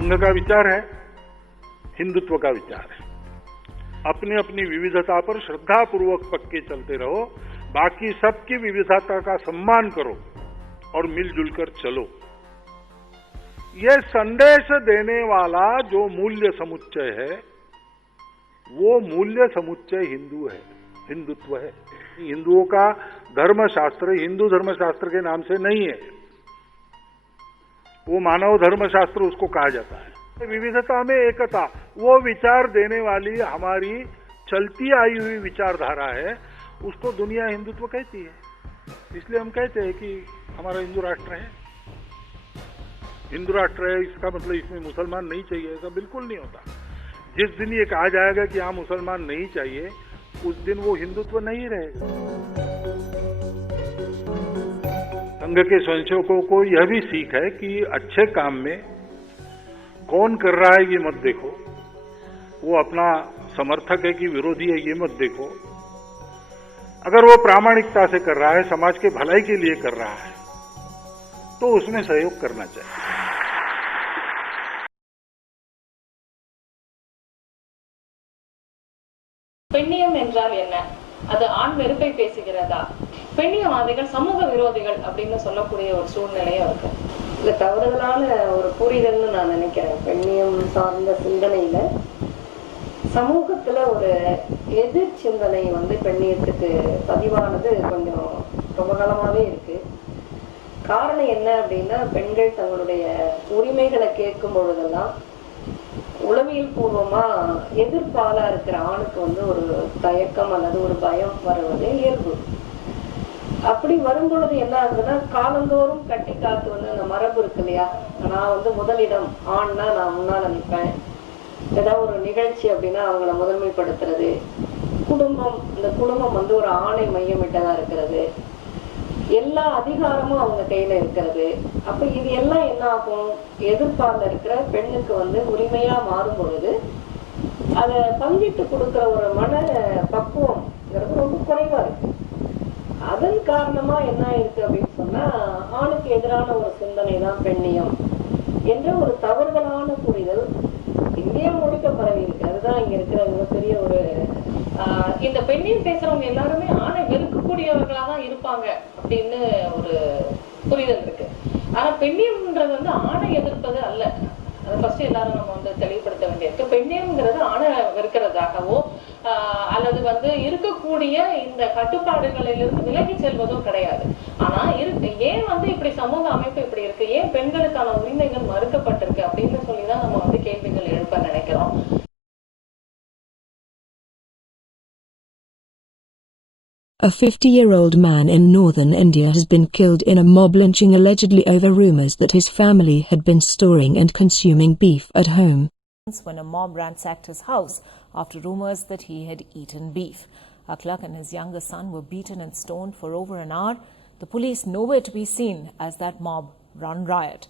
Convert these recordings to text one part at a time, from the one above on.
संघ का विचार है, हिंदुत्व का विचार है। अपनी अपनी विविधता पर श्रद्धापूर्वक पक्के चलते रहो, बाकी सबकी विविधता का सम्मान करो और मिलजुल कर चलो। ये संदेश देने वाला जो मूल्य समुच्चय है, वो मूल्य समुच्चय हिंदुत्व है। हिंदुओं का धर्मशास्त्र हिंदू धर्मशास्त्र के नाम से नहीं है, वो मानव धर्मशास्त्र उसको कहा जाता है। विविधता में एकता, वो विचार देने वाली हमारी चलती आई हुई विचारधारा है, उसको दुनिया हिंदुत्व कहती है। इसलिए हम कहते हैं कि हमारा हिंदू राष्ट्र है। हिंदू राष्ट्र है इसका मतलब इसमें मुसलमान नहीं चाहिए, ऐसा बिल्कुल नहीं होता। जिस दिन ये कहा जाएगा कि हाँ मुसलमान नहीं चाहिए, उस दिन वो हिंदुत्व नहीं रहेगा। संघ के स्वयंसेवकों को यह भी सीख है कि अच्छे काम में कौन कर रहा है ये मत देखो, वो अपना समर्थक है कि विरोधी है ये मत देखो। अगर वो प्रामाणिकता से कर रहा है, समाज के भलाई के लिए कर रहा है, तो उसमें सहयोग करना चाहिए। பெண்ணியம் என்றால் என்ன? அது ஆண் வெறுப்பை பேசுகிறதா? பெண்ணியவாதிகள் சமூக விரோதிகள் அப்படின்னு சொல்லக்கூடிய ஒரு சூழ்நிலையும் இருக்கு. இல்ல தவறுதலான ஒரு புரிதல்னு நான் நினைக்கிறேன். பெண்ணியம் சார்ந்த சிந்தனையில சமூகத்துல ஒரு எதிர் சிந்தனை பெண்ணியத்துக்கு பதிவானது கொஞ்சம் ரொம்ப காலமாவே இருக்கு. காரணம் என்ன அப்படின்னா, பெண்கள் தங்களுடைய உரிமைகளை கேட்கும் பொழுதெல்லாம் உளவியல் பூர்வமா எதிர்ப்பாலா இருக்கிற ஆணுக்கு ஒரு தயக்கம் அல்லது ஒரு பயம் வருவது இயல்பு. அப்படி வரும்பொழுது என்ன ஆகுதுன்னா, காலந்தோறும் கட்டி காத்து அந்த மரபு இருக்கு இல்லையா, நான் முதலிடம் ஆண்னா நான் முன்னால நிற்பேன், ஏதாவது ஒரு நிகழ்ச்சி அப்படின்னா அவங்கள முதன்மைப்படுத்துறது, குடும்பம் இந்த குடும்பம் ஒரு ஆணை மையமிட்டதா இருக்கிறது, எல்லா அதிகாரமும் அவங்க கையில இருக்கிறது. அப்ப இது எல்லாம் என்ன ஆகும், எதிர்ப்பார்ல இருக்கிற பெண்ணுக்கு உரிமையா மாறும் பொழுது அதை பங்கிட்டு கொடுக்கிற ஒரு மன பக்குவம் ரொம்ப குறைவா இருக்கு. அதன் காரணமா என்ன இருக்கு அப்படின்னு சொன்னா, ஆணுக்கு எதிரான ஒரு சிந்தனை தான் பெண்ணியம் என்ற ஒரு தவறுதலான புரிதல் இந்தியா முழுக்க பரவி இருக்கு. அதுதான் இங்க இருக்கிற மிகப்பெரிய ஒரு இந்த பெண்ணியம் பேசுறவங்க எல்லாருமே ஆணை வெறுக்கக்கூடியவர்களா தான் இருப்பாங்க அப்படின்னு ஒரு புரிதல் இருக்கு. ஆனா பெண்ணியம்ன்றது ஆணை எதிர்ப்பது அல்ல. அதை ஃபர்ஸ்ட் எல்லாரும் நம்ம தெளிவுபடுத்த வேண்டியிருக்கு. பெண்ணியம்ங்கிறது ஆணை வெறுக்கிறதாகவோ அல்லது இருக்கக்கூடிய இந்த கட்டுப்பாடுகளிலிருந்து விலகி செல்வதும் கிடையாது. ஆனா ஏன் இப்படி சமூக அமைப்பு இப்படி இருக்கு, ஏன் பெண்களுக்கான உரிமைகள் மறுக்கப்பட்டிருக்கு அப்படின்னு சொல்லிதான் நம்ம கேள்விகள் எழுப்ப நினைக்கிறோம். A 50-year-old man in northern India has been killed in a mob lynching allegedly over rumours that his family had been storing and consuming beef at home. When a mob ransacked his house after rumours that he had eaten beef. Akhlaq and his younger son were beaten and stoned for over an hour. The police nowhere to be seen as that mob run riot.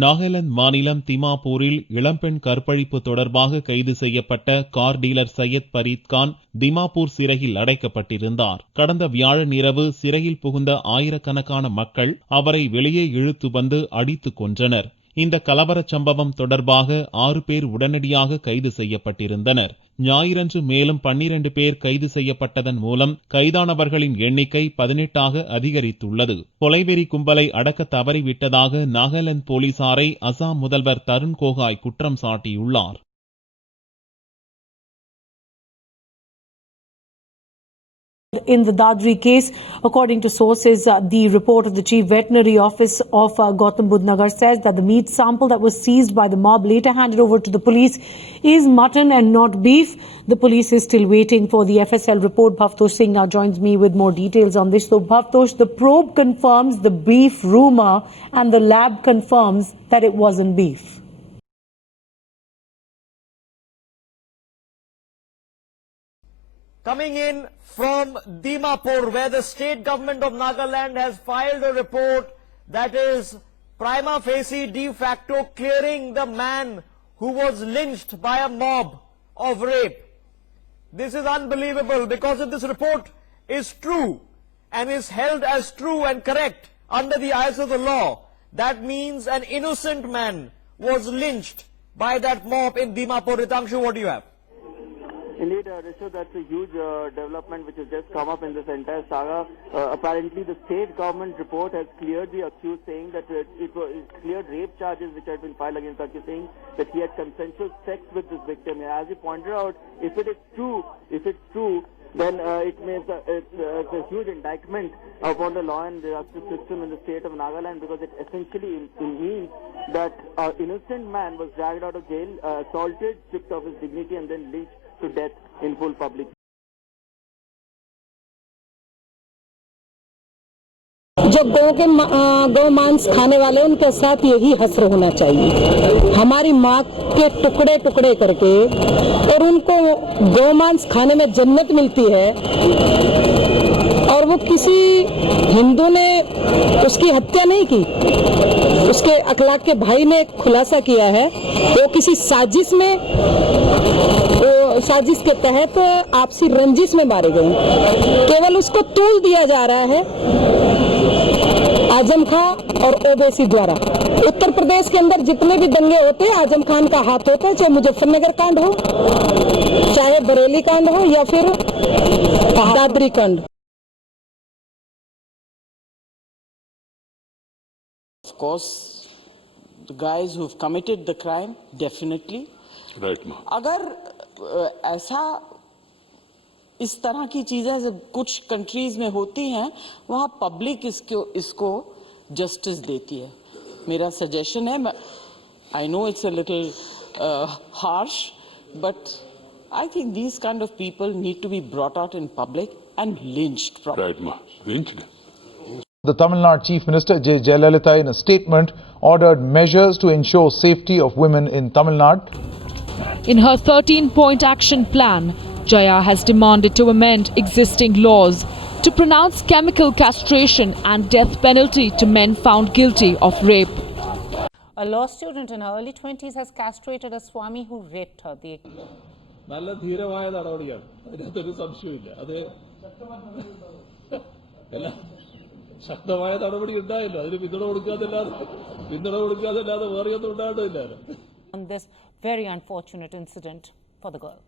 Nagaland மாநிலம் திமாப்பூரில் இளம்பெண் கற்பழிப்பு தொடர்பாக கைது செய்யப்பட்ட car dealer Syed Fareed Khan Dimapur சிறையில் அடைக்கப்பட்டிருந்தார். கடந்த வியாழன் இரவு சிறையில் புகுந்த ஆயிரக்கணக்கான மக்கள் அவரை வெளியே இழுத்து வந்து அடித்துக் கொன்றனர். இந்த கலவரச் சம்பவம் தொடர்பாக 6 பேர் உடனடியாக கைது செய்யப்பட்டிருந்தனர். ஞாயிறன்று மேலும் 12 பேர் கைது செய்யப்பட்டதன் மூலம் கைதானவர்களின் எண்ணிக்கை 18ஆக அதிகரித்துள்ளது. கொலைவெறி கும்பலை அடக்க தவறிவிட்டதாக நாகாலாந்து போலீசாரை அசாம் முதல்வர் தருண் கோகாய் குற்றம் சாட்டியுள்ளார். In the Dadri case, according to sources, the report of the Chief Veterinary Office of Gautam Budh Nagar says that the meat sample that was seized by the mob later handed over to the police is mutton and not beef. The police is still waiting for the FSL report. Bhavtosh Singh now joins me with more details on this. So Bhavtosh, the probe confirms the beef rumor and the lab confirms that it wasn't beef. Coming in from Dimapur, where the state government of Nagaland has filed a report that is prima facie de facto clearing the man who was lynched by a mob of rape. This is unbelievable, because if this report is true and is held as true and correct, under the eyes of the law. That means an innocent man was lynched by that mob in Dimapur. Ritangshu, what do you have? Indeed, Rishabh, that's a huge development which has just come up in this entire saga. Apparently, the state government report has cleared the accused, saying that it cleared rape charges which had been filed against Aki, saying that he had consensual sex with this victim. As he pointed out, if it's true, then it's a huge indictment upon the law and justice system in the state of Nagaland, because it essentially means that an innocent man was dragged out of jail, assaulted, stripped of his dignity, and then lynched to death in full public. जो गौ मांस खाने वाले उनके साथ यही हश्र होना चाहिए। हमारी माँ के टुकड़े टुकड़े करके और उनको गौ मांस खाने में जन्नत मिलती है, और वो किसी हिंदू ने उसकी हत्या नहीं की। उसके अखलाक के भाई ने खुलासा किया है वो किसी साजिश के तहत आपसी रंजिश में मारे गए। केवल उसको तूल दिया जा रहा है आजम खान और ओवैसी द्वारा। उत्तर प्रदेश के अंदर जितने भी दंगे होते हैं आजम खान का हाथ होता है, चाहे मुजफ्फरनगर कांड हो, चाहे बरेली कांड हो, या फिर दादरी कांड। Of course, the guys who've committed the crime, definitely. Right, ma'am. अगर ऐसा इस तरह की चीजें कुछ कंट्रीज में होती हैं, वहाँ पब्लिक इसको जस्टिस देती है। मेरा सजेशन है, I know it's a little harsh, but I think these kind of people need to be brought out in public and lynched properly. Right, ma'am. Lynched. The Tamil Nadu Chief Minister J. Jayalalitha, in a statement, ordered measures to ensure safety of women in Tamil Nadu. In her 13-point action plan, Jaya has demanded to amend existing laws to pronounce chemical castration and death penalty to men found guilty of rape. A law student in her early 20s has castrated a Swami who raped her. നല്ല ധീരമായ നടപടിയാണ്, അതിനകത്തൊരു സംശയമില്ല. അത് ശക്തമായ നടപടി ഉണ്ടായില്ല, അതിന് പിന്തുണ കൊടുക്കാതല്ലാതെ വേറെ ഒന്നും ഉണ്ടായിട്ടില്ല. On this very unfortunate incident for the girl.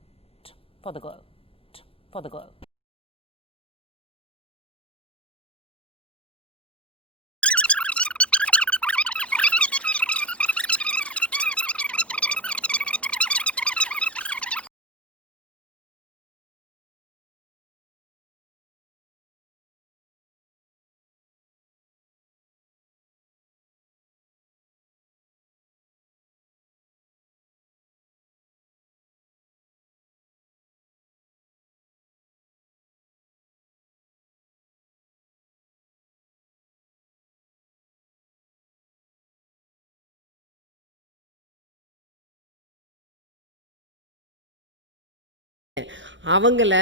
அவங்கள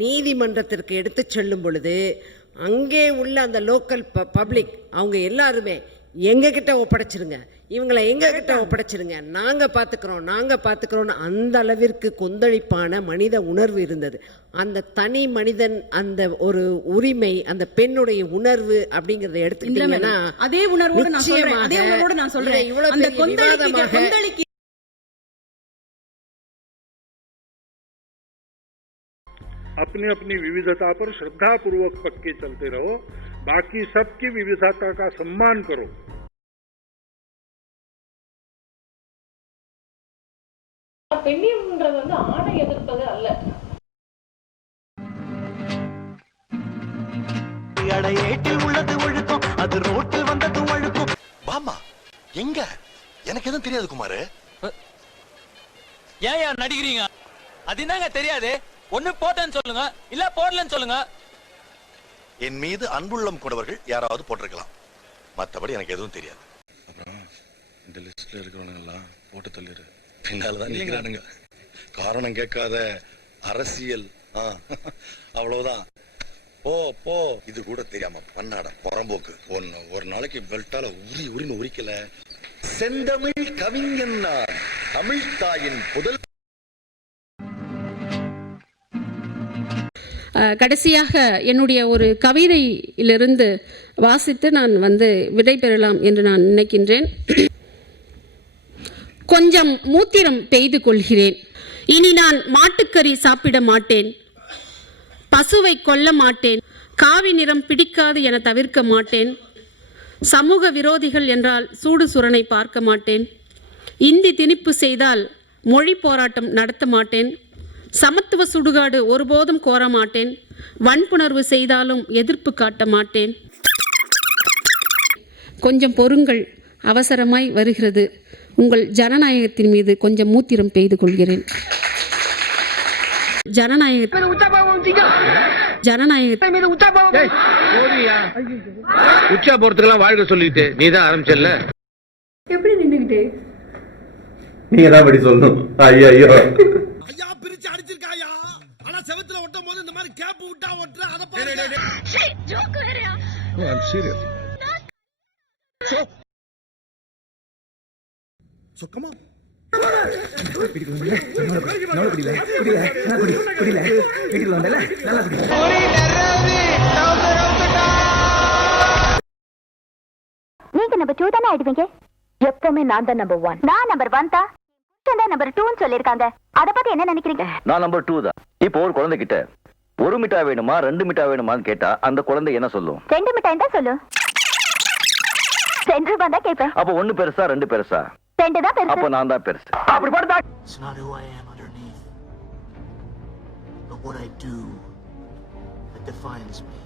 நீதிமன்றத்திற்கு எடுத்து செல்லும் பொழுது அங்கே உள்ள அந்த லோக்கல் பப்ளிக் அவங்க எல்லாருமே எங்ககிட்ட ஒப்படைச்சிருங்க, இவங்களை எங்ககிட்ட ஒப்படைச்சிருங்க, நாங்கள் பார்த்துக்கிறோம் அந்த அளவிற்கு கொந்தளிப்பான மனித உணர்வு இருந்தது. அந்த தனி மனிதன், அந்த ஒரு உரிமை, அந்த பெண்ணுடைய உணர்வு அப்படிங்கறத எடுத்துக்கிட்டீங்கன்னா அதே உணர்வோடு நான் சொல்றேன் அந்த கொந்தளிக்கு अपनी अपनी विविधता पर श्रद्धा पूर्वक पक्के चलते रहो, बाकी सबकी विविधता का सम्मान करो। பெண்ணியம்ன்றது ஆணை எதிர்ப்பது அல்ல. ஏட்டில் உள்ளது ஒழுக்கம், அது ரோட்டில் வந்தது ஒழுக்கம். வாமா, எங்க எனக்கு எதுவும் தெரியாது குமாரு. ஏன் நடிக்கிறீங்க? அது என்னங்க தெரியாது? ஒண்ணு போட்டேன்னு சொல்லுங்க, இல்ல போடலன்னு சொல்லுங்க. என் மீது அன்புள்ளம் கொண்டவர்கள் யாராவது போட்டிருக்கலாம், மற்றபடி எனக்கு எதுவும் தெரியாது. அப்புறம் இந்த லிஸ்ட்ல இருக்கிறவங்க எல்லாம் போட்டு தள்ளிடு, பின்னால்தான் நிக்கிறானுங்க. காரணம் கேட்காத அரசியல், அவ்வளவுதான். போ இது கூட தெரியாம பண்ணாட புறம்போக்கு. ஒரு நாளைக்கு பெல்ட்டால உரிமை உரிக்கல. செந்தமிழ் கவிஞன் நான், தமிழ் தாயின் புதல். கடைசியாக என்னுடைய ஒரு கவிதையிலிருந்து வாசித்து நான் விடைபெறலாம் என்று நான் நினைக்கின்றேன். கொஞ்சம் மூத்திரம் பெய்து கொள்கிறேன். இனி நான் மாட்டுக்கறி சாப்பிட மாட்டேன், பசுவை கொல்ல மாட்டேன், காவி நிறம் பிடிக்காது என தவிர்க்க மாட்டேன், சமூக விரோதிகள் என்றால் சூடு சுரணை பார்க்க மாட்டேன், இந்தி திணிப்பு செய்தால் மொழி போராட்டம் நடத்த மாட்டேன், சமத்துவ சுடுகாடு ஒருபோதும் கோர மாட்டேன், வன்புணர்வு செய்தாலும் எதிர்ப்பு காட்ட மாட்டேன். கொஞ்சம் பொறுங்கள், அவசரமாய் வருகிறது. உங்கள் ஜனநாயகத்தின் மீது கொஞ்சம் மூத்திரம் பெய்து கொள்கிறேன். உச்சா போறதுக்கெல்லாம் வாழ்க்கை சொல்லிட்டு நீ தான் ஆரம்பிச்சல. எப்படி நின்னுகிட்டே நீங்க தான் படி சொல்லணும். ஐயோ ஐயோ ஐயா பிரிச்சு அடிச்சிருக்காயா. ஆனா செவத்துல ஒட்டும் போது இந்த மாதிரி கேப் விட்டா ஒட்ற அத பாரு. ஜோக் வேறயா? No, I'm serious. So come on. நீங்க நம்பர் 2 தானே ஆயிடுவீங்க. எப்பவுமே நான் தான் நம்பர் 1. நான் நம்பர் 1 தான். நம்பர் 2 சொல்லிருக்காங்க. அத பத்தி என்ன நினைக்கிறீங்க? நான் நம்பர் 2 தான். இப்போ ஒரு குழந்தை கிட்ட 1 மிட்டாய் வேணுமா 2 மிட்டாய் வேணுமான்னு கேட்டா அந்த குழந்தை என்ன சொல்லும்? 2 மிட்டாய் தான் சொல்லும். 2 ரூபாய் தான் கேட்பேன். அப்ப 1 பெருசா 2 பெருசா? 2 தான் பெருசு. அப்ப நான் தான் பெருசு. அப்படி படுதா. It's not who I am underneath, but what I do that defines me.